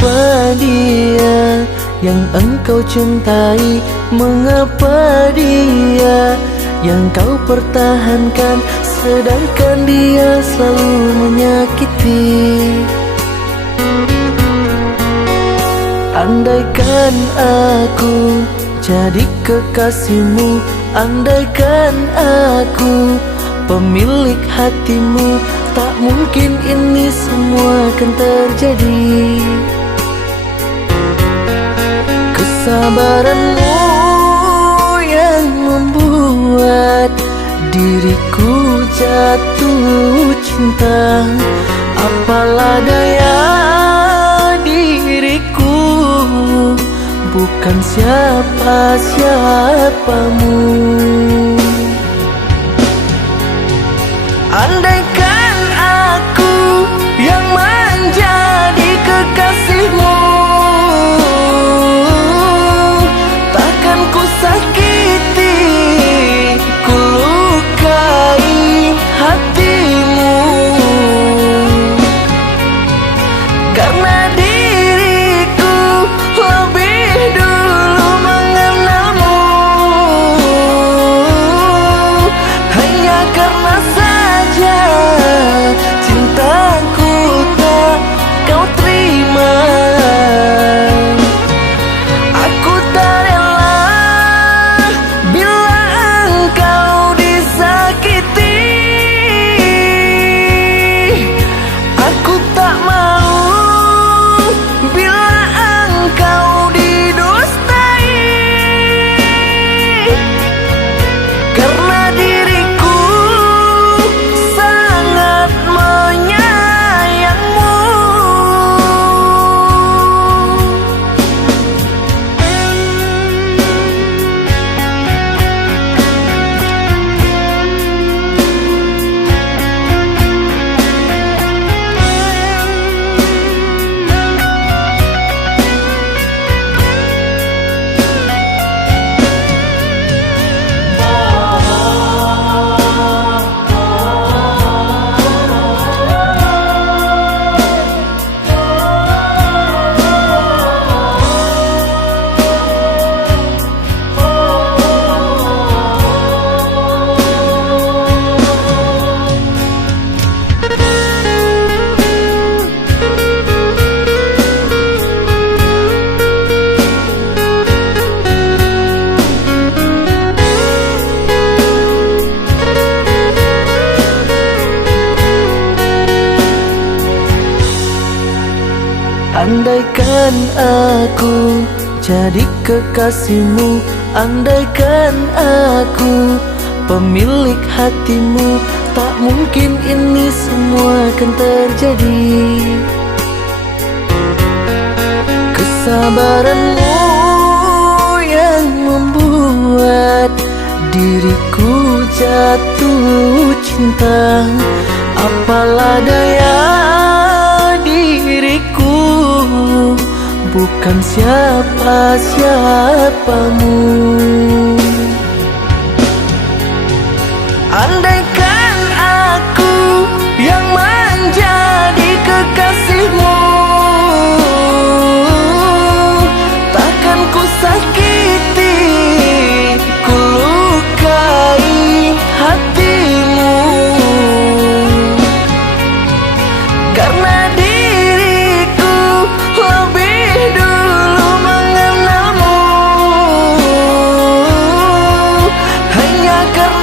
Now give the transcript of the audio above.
Mengapa dia yang engkau cintai? Mengapa dia yang kau pertahankan, sedangkan dia selalu menyakiti? Andaikan aku jadi kekasihmu, andaikan aku pemilik hatimu, tak mungkin ini semua akan terjadi. Kesabaranmu yang membuat diriku jatuh cinta. Apalah daya diriku, bukan siapa-siapamu. Andaikan aku yang menjadi kekasihmu, takkan ku sakiti, ku lukai hatimu. Karena diriku lebih dulu mengenalmu, hanya karena cintaku tak kau terima. Aku tak rela bila engkau disakiti. Aku tak mau bila engkau didustai. Karena diriku sangat menyayangmu. Andaikan aku jadi kekasihmu, andaikan aku pemilik hatimu, tak mungkin ini semua akan terjadi. Kesabaranmu yang membuat diriku jatuh cinta. Apalah daya diriku, bukan siapa-siapamu. Andaikan aku yang menjadi kekasihmu, takkan ku sakiti, ku lukai hatimu. Karena diriku lebih dulu mengenalmu, hanya karena